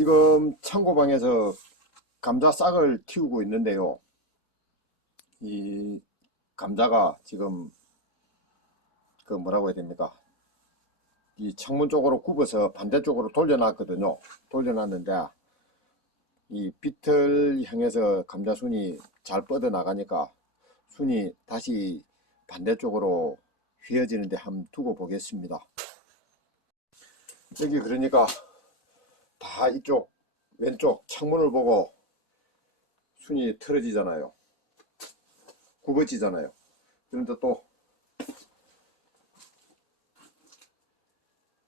지금 창고방에서 감자 싹을 틔우고 있는데요. 이 감자가 지금 그 뭐라고 해야 됩니까? 이 창문 쪽으로 굽어서 반대쪽으로 돌려놨거든요. 돌려놨는데 이 비틀 향해서 감자 순이 잘 뻗어 나가니까 순이 다시 반대쪽으로 휘어지는데 한번 두고 보겠습니다. 여기 그러니까 다 이쪽 왼쪽 창문을 보고 순이 틀어지잖아요. 굽어지잖아요. 그런데 또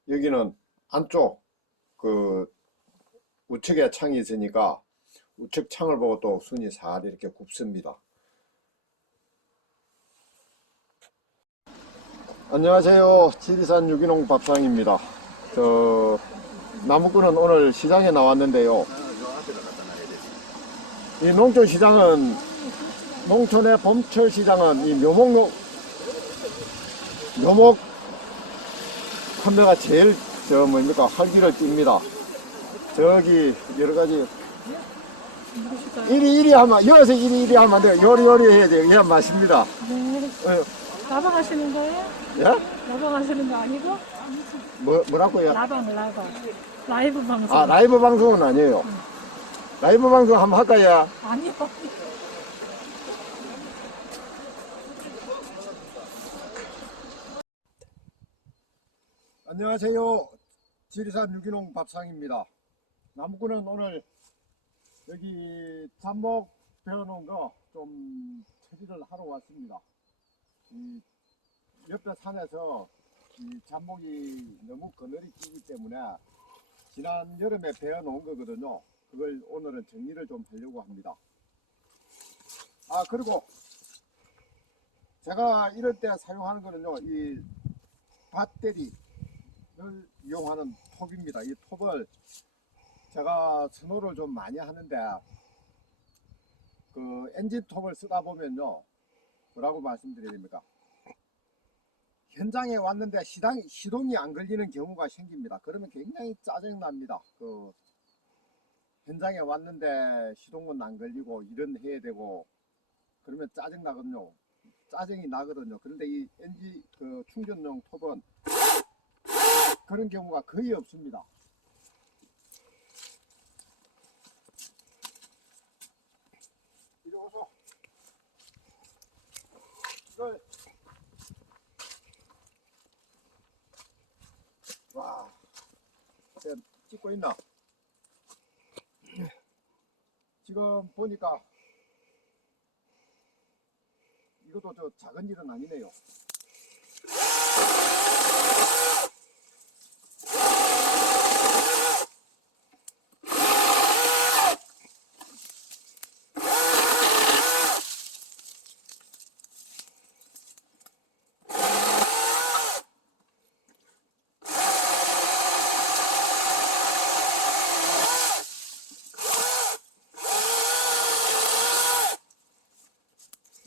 여기는 안쪽 그 우측에 창이 있으니까 우측 창을 보고 또 순이 살 이렇게 굽습니다. 안녕하세요. 지리산 유기농 밥상입니다. 저 나무꾼은 오늘 시장에 나왔는데요. 이 농촌 시장은 농촌의 봄철 시장은 이 묘목 농- 묘목 판매가 제일 저 뭡니까 활기를 띱니다. 저기 여러 가지 이리 이리 하면 여기서 이리 이리 하면 안 돼요. 요리 요리 해야 돼요. 이야 맛입니다. 네. 어, 라방 하시는 거예요? 예? 라방 하시는 거 아니고? 뭐 뭐라고요? 라방, 라방. 라이브 방송. 아 라이브 방송은 아니에요. 라이브 방송 한번 할까요? 아니요. 안녕하세요. 지리산 유기농 밥상입니다. 나무꾼은 오늘 여기 잡목 배워놓은 거 좀 처리를 하러 왔습니다. 이 옆에 산에서 이 잡목이 너무 그늘이 끼기 때문에 지난 여름에 배워놓은 거거든요. 그걸 오늘은 정리를 좀 하려고 합니다. 아 그리고 제가 이럴 때 사용하는 거는요. 이 밭대리 를 이용하는 톱입니다. 이 톱을 제가 스노를 좀 많이 하는데 그 엔진 톱을 쓰다 보면요 뭐라고 말씀드려야 됩니까? 현장에 왔는데 시당, 시동이 안 걸리는 경우가 생깁니다. 그러면 굉장히 짜증납니다. 그 현장에 왔는데 시동은 안 걸리고 일은 해야 되고 그러면 짜증 나거든요. 짜증이 나거든요. 그런데 이 엔진 그 충전용 톱은 그런 경우가 거의 없습니다. 이리 오소. 이걸 와, 제가 찍고 있나? 지금 보니까 이것도 저 작은 일은 아니네요.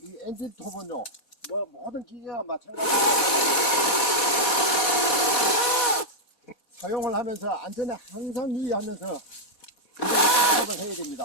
이 엔진 톱은요, 뭐 모든 기계와 마찬가지로 사용을 하면서 안전에 항상 유의하면서 작업을 해야 됩니다.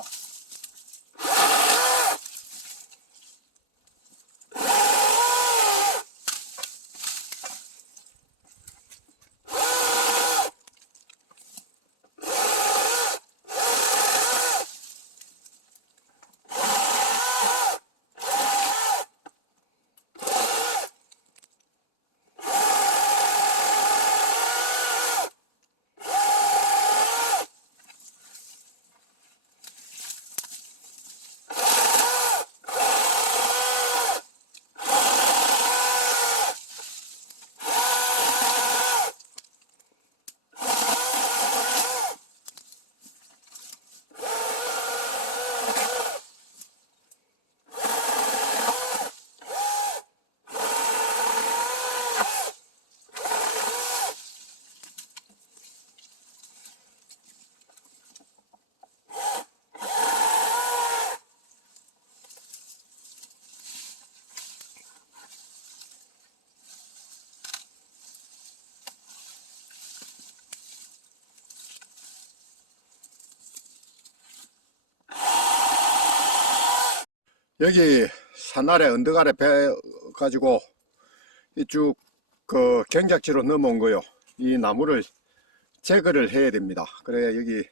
여기 산 아래 언덕 아래 배 가지고 이쭉 그 경작지로 넘어온 거요. 이 나무를 제거를 해야 됩니다. 그래 여기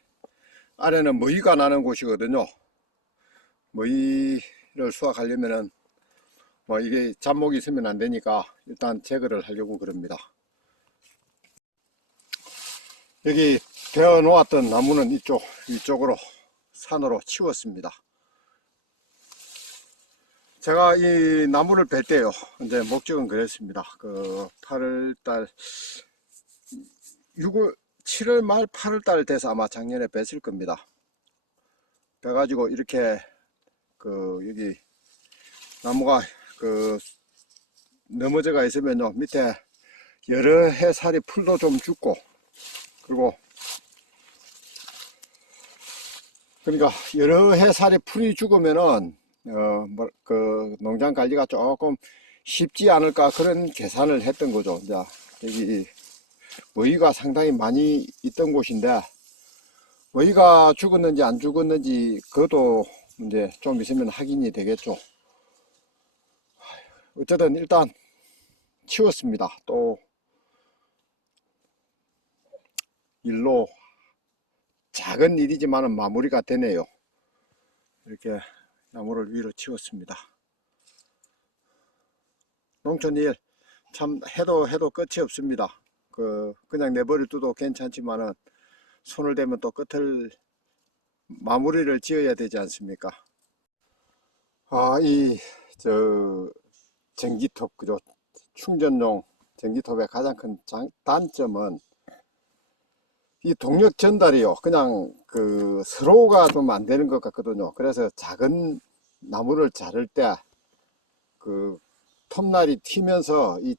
아래는 머위가 나는 곳이거든요. 머위를 수확하려면은 뭐 이게 잡목이 있으면 안 되니까 일단 제거를 하려고 그럽니다. 여기 베어 놓았던 나무는 이쪽 이쪽으로 산으로 치웠습니다. 제가 이 나무를 뺄 때요. 이제 목적은 그랬습니다. 그 8월 달 6월 7월 말 8월 달 돼서 아마 작년에 뺐을 겁니다. 빼가지고 이렇게 그 여기 나무가 그 넘어져가 있으면요 밑에 여러 해살이 풀도 좀 죽고 그리고 그러니까 여러 해살이 풀이 죽으면은 어 뭐 그 농장 관리가 조금 쉽지 않을까 그런 계산을 했던 거죠. 이제 여기 머위가 상당히 많이 있던 곳인데 머위가 죽었는지 안 죽었는지 그것도 이제 좀 있으면 확인이 되겠죠. 어쨌든 일단 치웠습니다. 또 일로 작은 일이지만은 마무리가 되네요. 이렇게 나무를 위로 치웠습니다. 농촌 일 참 해도 해도 끝이 없습니다. 그 그냥 내버려둬도 괜찮지만은 손을 대면 또 끝을 마무리를 지어야 되지 않습니까? 아, 이 저 전기톱 그죠? 충전용 전기톱의 가장 큰 장, 단점은 이 동력 전달이요. 그냥 그 스로우가 좀 안 되는 것 같거든요. 그래서 작은 나무를 자를 때 그 톱날이 튀면서 이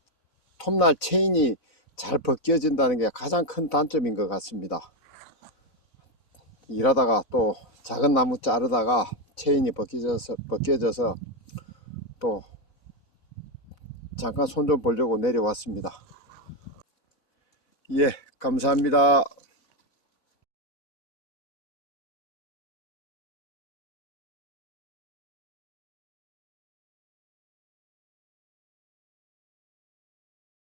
톱날 체인이 잘 벗겨진다는 게 가장 큰 단점인 것 같습니다. 일하다가 또 작은 나무 자르다가 체인이 벗겨져서, 벗겨져서 또 잠깐 손 좀 보려고 내려왔습니다. 예, 감사합니다.